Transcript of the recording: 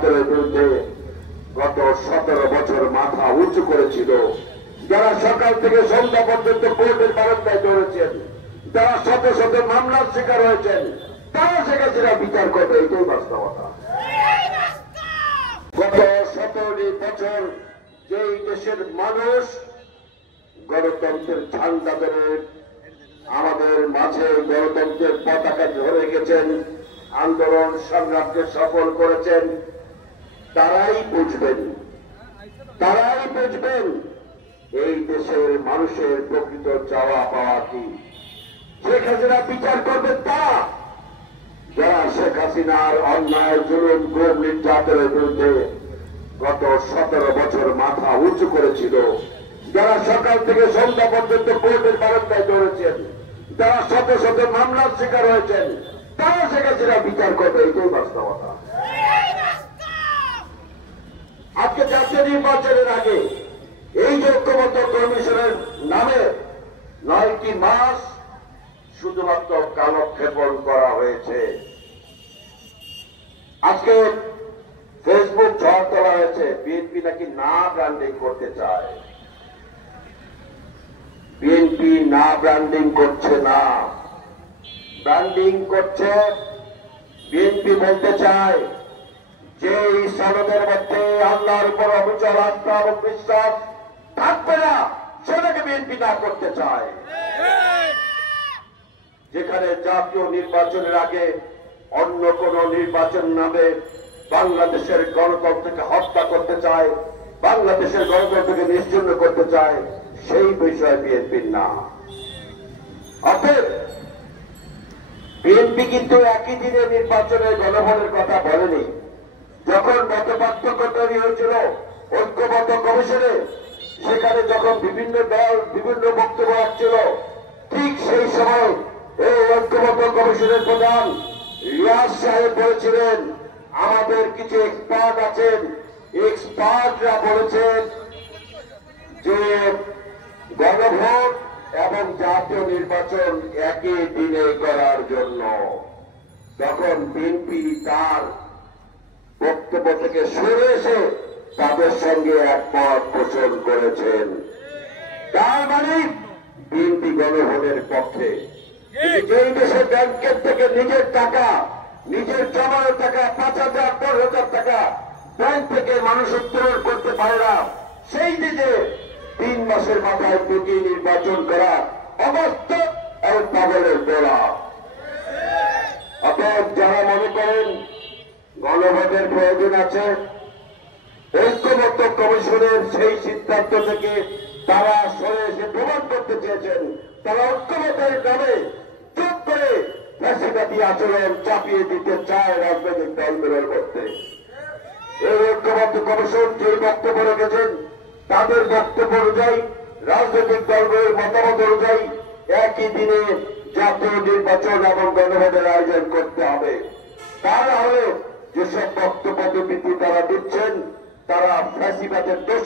নির্যাতনের বিরুদ্ধে গত 17 বছর মাথা উঁচু করেছিল, যারা সকাল থেকে সন্ধ্যা পর্যন্ত কোর্টের বারান্দায় চলেছেন, যারা শত শত মামলার শিকার হয়েছেন, তারা শেখ হাসিনা বিচার করবে, এটাই বাস্তবতা। গত 17 বছর যেই দেশের মানুষ গণতন্ত্রের ঝান্ডা ধরে আমাদের মাঝে গণতন্ত্রের পতাকা ধরে গেছেন, আন্দোলন সংগ্রামকে সফল করেছেন, তারাই বুঝবেন এই দেশের মানুষের প্রকৃত চাওয়া পাওয়া কি। শেখ হাসিনা বিচার করবে তারা যারা শেখ হাসিনার অন্যায় জুলুম গুম নির্যাতনের বিরুদ্ধে গত 17 বছর মাথা উঁচু করেছিল, যারা সকাল থেকে সন্ধ্যা পর্যন্ত কোর্টের বারান্দায় চলেছেন, যারা শত শত মামলার শিকার হয়েছেন, তারা শেখ হাসিনা বিচার করবে, এটাই বাস্তবতা। আজকে জাতীয় নির্বাচনের আগে এই যে ঐক্যবদ্ধ কমিশনের নামে 9টি মাস শুধুমাত্র কালক্ষেপণ করা হয়েছে। আজকে ফেসবুক ঝড় তোলা হয়েছে, বিএনপি নাকি না ব্র্যান্ডিং করতে চায়। বিএনপি না ব্র্যান্ডিং করছে না, ব্র্যান্ডিং করছে। বিএনপি বলতে চায় যে এই সনদের মধ্যে আল্লাহর উপর অবিচল আস্থা এবং বিশ্বাস থাকবে না, সেটাকে বিএনপি না করতে চায়। যেখানে জাতীয় নির্বাচনের আগে অন্য কোন নির্বাচন নামে বাংলাদেশের গণতন্ত্রকে হত্যা করতে চায়, বাংলাদেশের গণতন্ত্রকে নিশ্চিহ্ন করতে চায়, সেই বিষয় বিএনপির না। অতএব বিএনপি কিন্তু একই দিনে নির্বাচনের গণভোটের কথা বলেনি। যখন মতপার্থক্য তৈরি হয়েছিল ঐক্যবদ্ধ কমিশনে, সেখানে যখন বিভিন্ন দল বিভিন্ন বক্তব্য রাখছিল, ঠিক সেই সময় এই ঐক্যবদ্ধ কমিশনের প্রধান রিয়াজ সাহেব বলেছিলেন, আমাদের কিছু এক্সপার্ট আছেন, এক্সপার্টরা বলেছেন যে গণভোট এবং জাতীয় নির্বাচন একই দিনে করার জন্য। তখন বিএনপি তার বক্তব্য থেকে সরে এসে তাদের সঙ্গে একমত পোষণ করেছেন। তার মানে বিএনপি গণভোটের পক্ষে। যেই দেশে ব্যাংকের থেকে নিজের টাকা, নিজের জমানো টাকা 5,000 10,000 টাকা ব্যাংক থেকে মানুষ উত্তোলন করতে পারে না, সেই দেশে 3 মাসের মাথায় 2টি নির্বাচন করা অবাস্তব এবং পাগলের বলা। অতএব যারা মনে করেন গণভোটের প্রয়োজন আছে, ঐক্যবদ্ধ কমিশনের সেই সিদ্ধান্ত থেকে তারা সরে এসে প্রমাণ করতে চেয়েছেন তারা ঐক্যবদ্ধের নামে চুপ করে ফ্যাসিবাদী আচরণ চাপিয়ে দিতে চায় রাজনৈতিক দলগুলোর মধ্যে। এই ঐক্যবদ্ধ কমিশন যে বক্তব্য রেখেছেন, তাদের বক্তব্য অনুযায়ী রাজনৈতিক দলগুলোর মতামত অনুযায়ী একই দিনে জাতীয় নির্বাচন এবং গণভোটের আয়োজন করতে হবে। তারা হলে যেসব বক্তব্য বিবৃতি তারা দিচ্ছেন, তারা ফ্যাসিবাদের দোষ